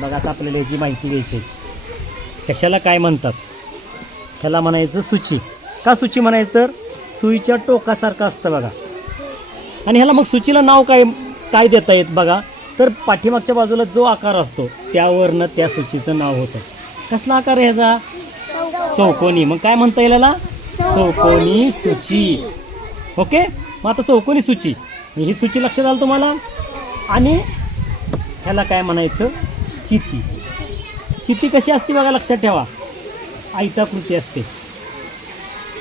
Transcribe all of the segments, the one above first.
बघा आता आपल्याला याची माहिती द्यायची कशाला काय म्हणतात? ह्याला म्हणायचं सुची. का सुची म्हणायचं तर? सुईच्या टोकासारखं असतं बघा. आणि ह्याला मग सुचीला नाव काय काय देता येत बघा? तर पाठीमागच्या बाजूला जो आकार असतो त्यावरनं त्या सुचीचं नाव होतं. कसला आकार आहे ह्याचा? चौकोनी. मग काय म्हणता येईल याला चौकोनी सुची. ओके? मग आता चौकोनी सुची. ही सुची लक्षात आलं तुम्हाला? आणि ह्याला काय म्हणायचं? चिती. चिती कशी असते बघा लक्षात ठेवा. आयताकृती असते.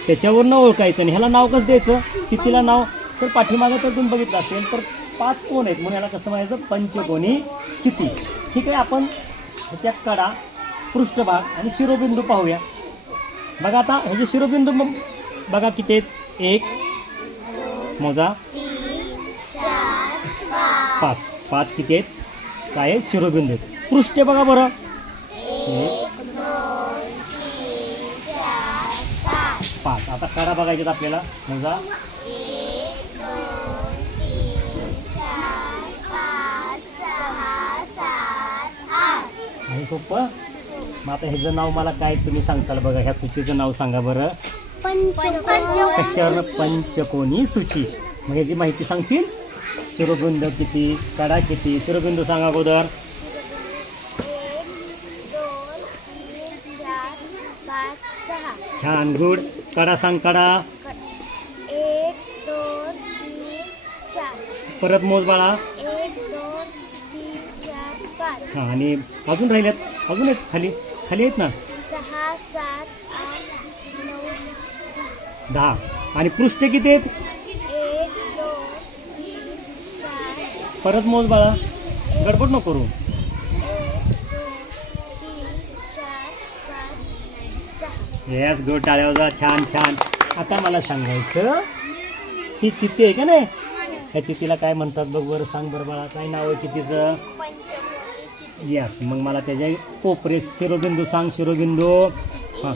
त्याच्यावरनं ओळखायचं आणि ह्याला नाव कसं द्यायचं? चितीला नाव. तर पाठीमागं तर तुम्ही बघितलं असेल तर पाच कोण आहेत. म्हणून याला कसं म्हणायचं? पंचकोनी चिती. ठीक आहे आपण ह्याच्या कडा पृष्ठभाग आणि शिरोबिंदू पाहूया. बघा आता ह्याचे शिरोबिंदू मग बघा किती आहेत? एक मोजा. पाच. पाच किती आहेत? काय आहेत शिरोबिंदू. पृष्ठे बघा बरं. पाच. आता कडा बघायचे आपल्याला. मोजा. आणि सोपं? मग आता ह्याचं नाव मला काय तुम्ही सांगताल बघा. ह्या सूचीचं नाव सांगा बरं. कशावर पंचकोनी सूची. मग ह्याची माहिती सांगशील? शिरोबिंदू किती कडा किती? शिरोबिंदू सांगा अगोदर. छान गुड. कडा सांग कडा. परत मोज बाळा. हां आणि अजून राहिल्यात अजून आहेत खाली खाली आहेत ना? दहा दहा. आणि पृष्ठे किती आहेत? परत मोज बाळा. गडबड नको करू. येस गुड टाळ्या छान छान. आता मला सांगायचं ही चित्ती आहे का नाही? ह्या चित्तीला काय म्हणतात बघ बरं सांग बरं बाळा. काय नाव आहे चित्तीचं येस मग मला त्याच्या कोपरे शिरोबिंदू सांग शिरोबिंदू. हां.